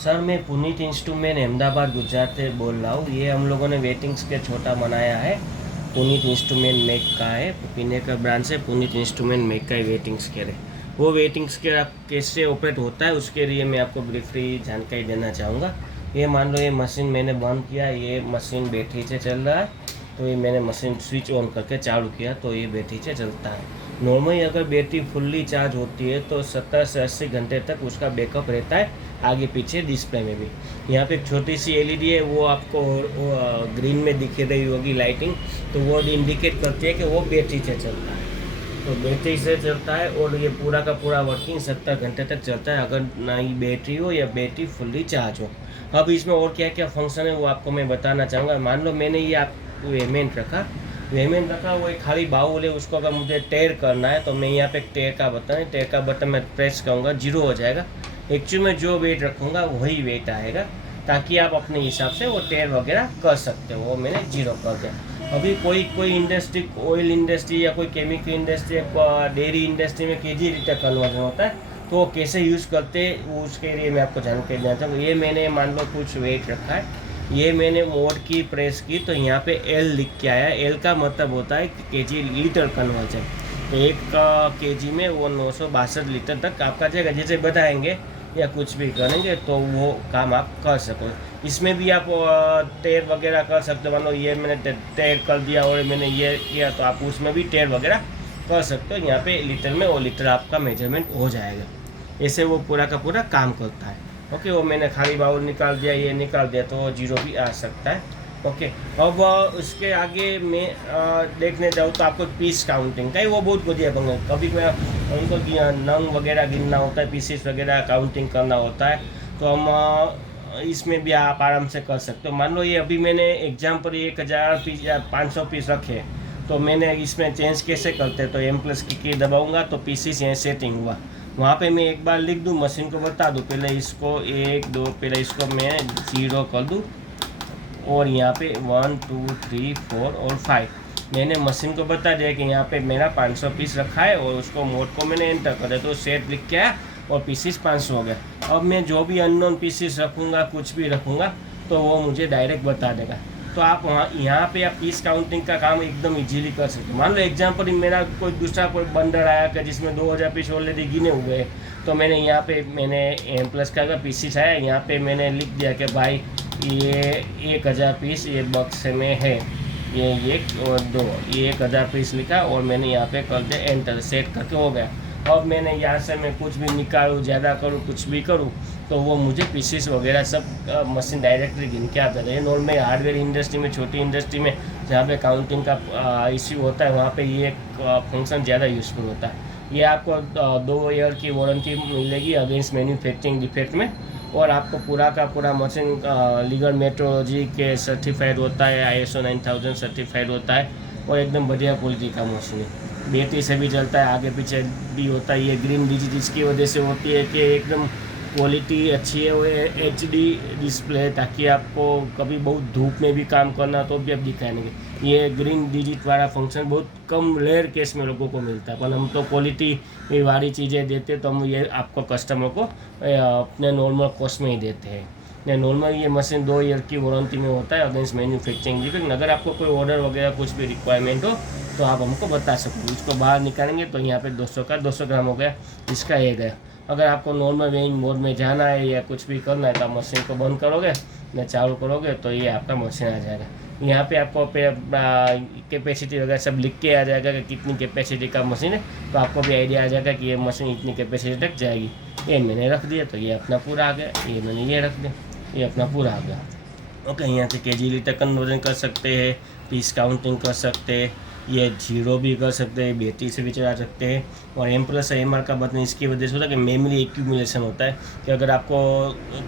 Sir मैं Puneet instrument Ahmedabad Gujarat से बोल रहा हूँ। ये हम लोगों ने वेटिंग्स के छोटा बनाया है। पुनीत इंस्ट्रूमेंट मेक का है, पीने का ब्रांड से पुनीत इंस्ट्रूमेंट मेक का है वेटिंग्स के लिए। वो वेटिंग्स के आप कैसे ऑपरेट होता है उसके लिए मैं आपको ब्रीफली जानकारी देना चाहूँगा। ये मान लो ये मशीन मैंने बंद किया, ये मशीन बैटरी से चल रहा है, तो ये मैंने मशीन स्विच ऑन करके चालू किया तो ये बैटरी से चलता है। नॉर्मली अगर बैटरी फुल्ली चार्ज होती है तो 70 से 80 घंटे तक उसका बैकअप रहता है, आगे पीछे डिस्प्ले में भी। यहाँ पे एक छोटी सी एलईडी है, वो आपको ग्रीन में दिख रही होगी लाइटिंग, तो वो इंडिकेट करती है कि वो बैटरी से चलता है। तो बैटरी से चलता है और ये पूरा का पूरा वर्किंग 70 घंटे तक चलता है, अगर नई बैटरी हो या बैटरी फुल्ली चार्ज हो। अब इसमें और क्या क्या फंक्शन है वो आपको मैं बताना चाहूँगा। मान लो मैंने ये आप वेमेंट रखा, वो एक खाली बाउल है, उसको अगर मुझे टेयर करना है तो मैं यहाँ पे टेयर का बटन मैं प्रेस करूँगा, 0 हो जाएगा। एक्चुअली में जो वेट रखूँगा वही वेट आएगा, ताकि आप अपने हिसाब से वो टेयर वगैरह कर सकते हो। वो मैंने 0 कर दिया। अभी कोई इंडस्ट्री, ऑयल इंडस्ट्री या कोई केमिकल इंडस्ट्री या डेयरी इंडस्ट्री में केजी लीटर कन्वर्जन होता है, तो वो कैसे यूज़ करते हैं वो उसके लिए मैं आपको जानकारी देना चाहूँगा। ये मैंने मान लो कुछ वेट रखा है, ये मैंने मोड की प्रेस की तो यहाँ पे एल लिख के आया। एल का मतलब होता है केजी लीटर कन्वर्जन। तो 1 केजी में वो 962 लीटर तक आपका जाएगा। जैसे बताएंगे या कुछ भी करेंगे तो वो काम आप कर सको। इसमें भी आप टेयर वगैरह कर सकते हो। मान लो ये मैंने टेयर कर दिया और मैंने ये किया, तो आप उसमें भी टेयर वगैरह कर सकते हो। यहाँ पे लीटर में वो लीटर आपका मेजरमेंट हो जाएगा। ऐसे वो पूरा का पूरा काम करता है। ओके, वो मैंने खाली बाउल निकाल दिया, ये निकाल दिया, तो वो 0 भी आ सकता है। ओके, अब उसके आगे मैं देखने जाऊँ तो आपको पीस काउंटिंग का ही वो बहुत बढ़िया बंगा। कभी मैं उनको नंग वगैरह गिनना होता है, पीसेस वगैरह काउंटिंग करना होता है, तो हम इसमें भी आप आराम से कर सकते हो। मान लो ये अभी मैंने एग्जाम्पल 1000 पीस या 500 पीस रखे, तो मैंने इसमें चेंज कैसे करते हैं, तो M+ की दबाऊँगा तो पीसेस यहाँ सेटिंग हुआ। वहाँ पे मैं एक बार लिख दूँ, मशीन को बता दूँ, पहले इसको 1 2, पहले इसको मैं 0 कर दूँ और यहाँ पे 1 2 3 4 और 5 मैंने मशीन को बता दिया कि यहाँ पे मेरा 500 पीस रखा है, और उसको मोड को मैंने एंटर कर दिया तो सेट लिख के आया और पीसीस 500 हो गए। अब मैं जो भी अननोन पीसीस रखूँगा, कुछ भी रखूँगा, तो वो मुझे डायरेक्ट बता देगा। तो आप वहाँ यहाँ पे आप पीस काउंटिंग का काम एकदम इजीली कर सकते हो। मान लो एग्जाम्पल मेरा कोई दूसरा कोई बंडल आया कि जिसमें 2000 पीस ऑलरेडी गिने हुए हैं, तो मैंने यहाँ पे मैंने M+ का पीसीस आया, यहाँ पे मैंने लिख दिया कि भाई ये 1000 पीस ये बक्स में है, ये 1 और 2, ये 1000 पीस लिखा और मैंने यहाँ पे कर दिया एंटर, सेट करके हो गया। अब मैंने यहाँ से मैं कुछ भी निकालूँ, ज़्यादा करूँ, कुछ भी करूँ, तो वो मुझे पीसेस वगैरह सब मशीन डायरेक्टली गिन के आता है। नॉर्मल हार्डवेयर इंडस्ट्री में, छोटी इंडस्ट्री में जहाँ पे काउंटिंग का इश्यू होता है, वहाँ पे ये फंक्शन ज़्यादा यूज़फुल होता है। ये आपको 2 ईयर की वारंटी मिलेगी अगेंस्ट मैन्युफैक्चरिंग डिफेक्ट में, और आपको पूरा का पूरा मशीन लीगल मेट्रोलॉजी के सर्टिफाइड होता है, ISO 9000 सर्टिफाइड होता है, और एकदम बढ़िया क्वालिटी का मशीन है। बैटरी से भी चलता है, आगे पीछे भी होता है। ये ग्रीन डिजिट इसकी वजह से होती है कि एकदम क्वालिटी अच्छी है, वो HD डिस्प्ले है, ताकि आपको कभी बहुत धूप में भी काम करना तो भी आप दिखाएंगे। ये ग्रीन डिजिट वाला फंक्शन बहुत कम रेयर केस में लोगों को मिलता है, पर हम तो क्वालिटी वाली चीज़ें देते तो हम ये आपको कस्टमर को अपने नॉर्मल कॉस्ट में ही देते हैं। या नॉर्मल ये मशीन 2 ईयर की वारंटी में होता है अगेंस्ट मैन्युफैक्चरिंग डिफेक्ट। अगर आपको कोई ऑर्डर वगैरह कुछ भी रिक्वायरमेंट हो तो आप हमको बता सकते। इसको बाहर निकालेंगे तो यहाँ पे 200 ग्राम हो गया, इसका ये गया। अगर आपको नॉर्मल वेइंग मोड में जाना है या कुछ भी करना है तो आप मशीन को बंद करोगे या चालू करोगे तो ये आपका मशीन आ जाएगा। यहाँ पे आपको कैपेसिटी वगैरह सब लिख के आ जाएगा कि कितनी कैपेसिटी का मशीन है, तो आपको भी आइडिया आ जाएगा कि ये मशीन इतनी कैपेसिटी तक जाएगी। ये मैंने रख दिया तो ये अपना पूरा आ गया, ये मैंने ये रख दिया, ये अपना पूरा आ गया। ओके, यहाँ से केजी लीटर कन्वर्जन कर सकते हैं, पीस काउंटिंग कर सकते हैं, ये 0 भी कर सकते हैं, बैटरी से भी चला सकते हैं। और M+ MR का बटन इसकी वजह से होता है कि मेमोरी एक्यूमुलेशन होता है, कि अगर आपको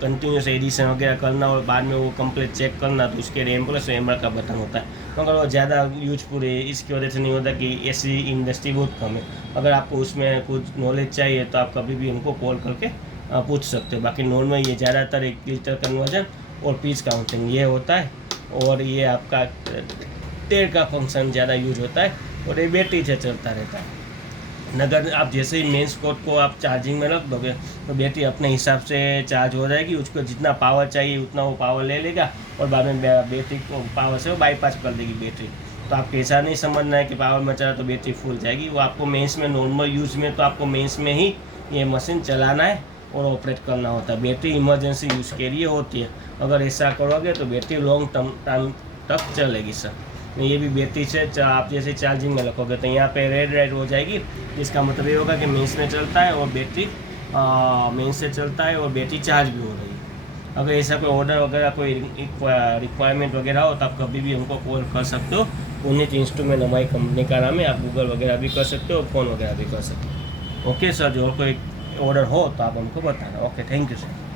कंटिन्यूस एडिशन वगैरह करना और बाद में वो कंप्लीट चेक करना तो उसके लिए M+ MR का बटन होता है। मगर वो ज़्यादा यूजफुल है, इसकी वजह से नहीं होता कि ऐसी इंडस्ट्री बहुत कम है। अगर आपको उसमें कुछ नॉलेज चाहिए तो आप कभी भी हमको कॉल करके पूछ सकते हो। बाकी नॉर्मल ये ज़्यादातर 1 लीटर कन्वर्जन और पीस काउंटिंग ये होता है, और ये आपका टेयर का फंक्शन ज़्यादा यूज होता है, और ये बैटरी से चलता रहता है। अगर आप जैसे ही मेंस कोड को आप चार्जिंग में रख दोगे तो बैटरी अपने हिसाब से चार्ज हो जाएगी, उसको जितना पावर चाहिए उतना वो पावर ले लेगा और बाद में बैटरी को पावर से वो बाईपास कर देगी बैटरी। तो आपको ऐसा नहीं समझना है कि पावर में चला तो बैटरी फुल जाएगी, वो आपको मेंस में नॉर्मल यूज़ में तो आपको मेंस में ही ये मशीन चलाना है और ऑपरेट करना होता है। बैटरी इमरजेंसी यूज़ के लिए होती है, अगर ऐसा करोगे तो बैटरी लॉन्ग टाइम तक चलेगी सर। ये भी बैटरी से आप जैसे चार्जिंग में रखोगे तो यहाँ पे रेड हो जाएगी, जिसका मतलब ये होगा कि मेंस में चलता है और बैटरी मेंस से चलता है और बैटरी चार्ज भी हो रही है। अगर ऐसा कोई ऑर्डर वगैरह कोई रिक्वायरमेंट वगैरह हो तो आप कभी भी हमको कॉल कर सकते हो। पुनीत इंस्ट्रूमेंट हमारी कंपनी का नाम है, आप गूगल वगैरह भी कर सकते हो, फ़ोन वगैरह भी कर सकते हो। ओके सर, जो कोई ऑर्डर हो तो आप हमको बताना। Okay, thank you sir.